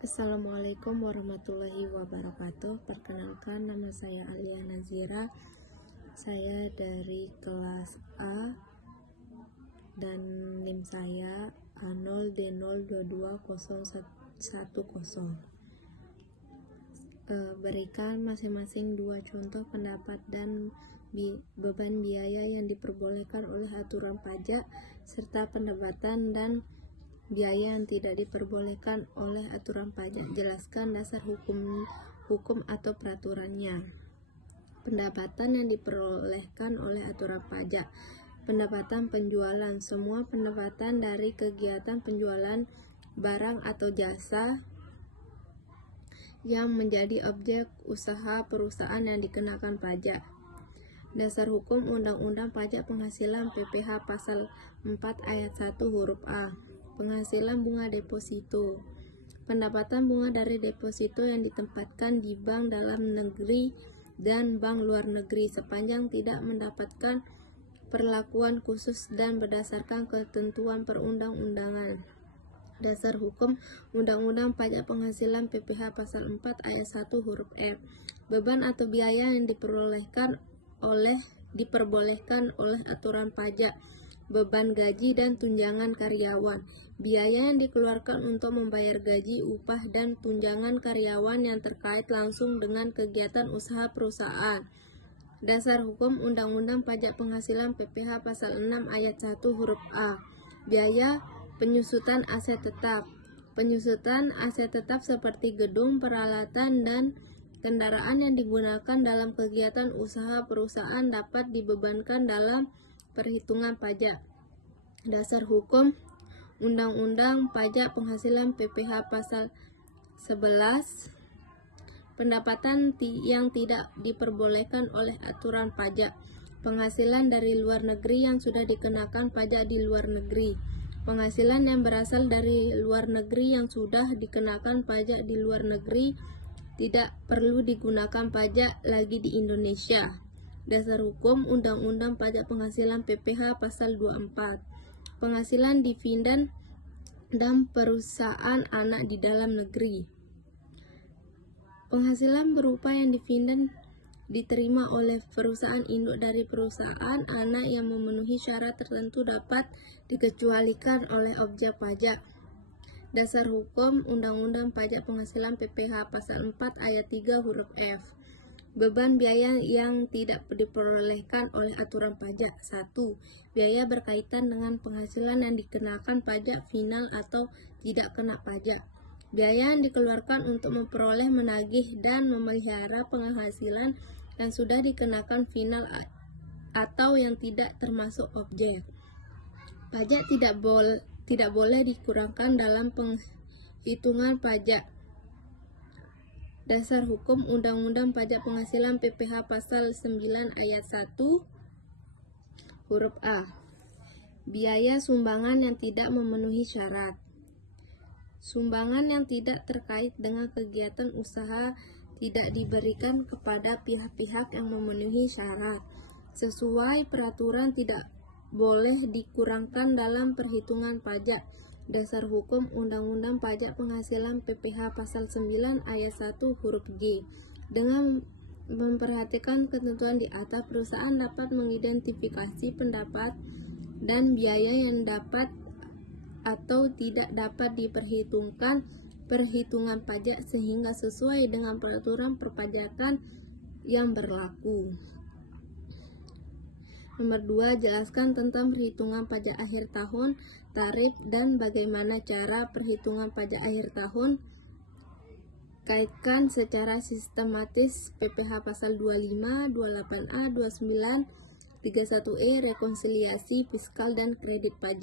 Assalamualaikum warahmatullahi wabarakatuh. Perkenalkan, nama saya Alia Nazira. Saya dari kelas A dan NIM saya A0D022010. Berikan masing-masing 2 contoh pendapat dan beban biaya yang diperbolehkan oleh aturan pajak serta pendapatan dan biaya yang tidak diperbolehkan oleh aturan pajak. Jelaskan dasar hukum atau peraturannya. Pendapatan yang diperolehkan oleh aturan pajak. Pendapatan penjualan. Semua pendapatan dari kegiatan penjualan barang atau jasa yang menjadi objek usaha perusahaan yang dikenakan pajak. Dasar hukum Undang-Undang Pajak Penghasilan PPh Pasal 4 Ayat 1 huruf A. Penghasilan bunga deposito. Pendapatan bunga dari deposito yang ditempatkan di bank dalam negeri dan bank luar negeri sepanjang tidak mendapatkan perlakuan khusus dan berdasarkan ketentuan perundang-undangan. Dasar hukum Undang-Undang Pajak Penghasilan PPh Pasal 4 Ayat 1 huruf F. Beban atau biaya yang diperbolehkan oleh aturan pajak. Beban gaji dan tunjangan karyawan. Biaya yang dikeluarkan untuk membayar gaji, upah, dan tunjangan karyawan yang terkait langsung dengan kegiatan usaha perusahaan. Dasar hukum Undang-Undang Pajak Penghasilan PPh Pasal 6 Ayat 1 huruf A. Biaya penyusutan aset tetap. Penyusutan aset tetap seperti gedung, peralatan, dan kendaraan yang digunakan dalam kegiatan usaha perusahaan dapat dibebankan dalam perhitungan pajak. Dasar hukum Undang-Undang Pajak Penghasilan PPh Pasal 11. Pendapatan yang tidak diperbolehkan oleh aturan pajak. Penghasilan dari luar negeri yang sudah dikenakan pajak di luar negeri. Penghasilan yang berasal dari luar negeri yang sudah dikenakan pajak di luar negeri tidak perlu digunakan pajak lagi di Indonesia. Dasar hukum Undang-Undang Pajak Penghasilan PPh Pasal 24. Penghasilan dividen dan perusahaan anak di dalam negeri. Penghasilan berupa yang dividen diterima oleh perusahaan induk dari perusahaan anak yang memenuhi syarat tertentu dapat dikecualikan oleh objek pajak. Dasar hukum Undang-Undang Pajak Penghasilan PPh Pasal 4 Ayat 3 huruf F. Beban biaya yang tidak diperolehkan oleh aturan pajak. 1. Biaya berkaitan dengan penghasilan yang dikenakan pajak final atau tidak kena pajak. Biaya yang dikeluarkan untuk memperoleh, menagih, dan memelihara penghasilan yang sudah dikenakan final atau yang tidak termasuk objek pajak tidak boleh dikurangkan dalam penghitungan pajak. Dasar hukum Undang-Undang Pajak Penghasilan PPh Pasal 9 Ayat 1 huruf A. Biaya sumbangan yang tidak memenuhi syarat. Sumbangan yang tidak terkait dengan kegiatan usaha tidak diberikan kepada pihak-pihak yang memenuhi syarat. Sesuai peraturan tidak boleh dikurangkan dalam perhitungan pajak. Dasar hukum Undang-Undang Pajak Penghasilan PPh Pasal 9 Ayat 1 huruf G. Dengan memperhatikan ketentuan di atas, perusahaan dapat mengidentifikasi pendapat dan biaya yang dapat atau tidak dapat diperhitungkan perhitungan pajak sehingga sesuai dengan peraturan perpajakan yang berlaku. Nomor 2. Jelaskan tentang perhitungan pajak akhir tahun, tarif, dan bagaimana cara perhitungan pajak akhir tahun. Kaitkan secara sistematis PPh Pasal 25, 28A, 29, 31E, rekonsiliasi fiskal dan kredit pajak.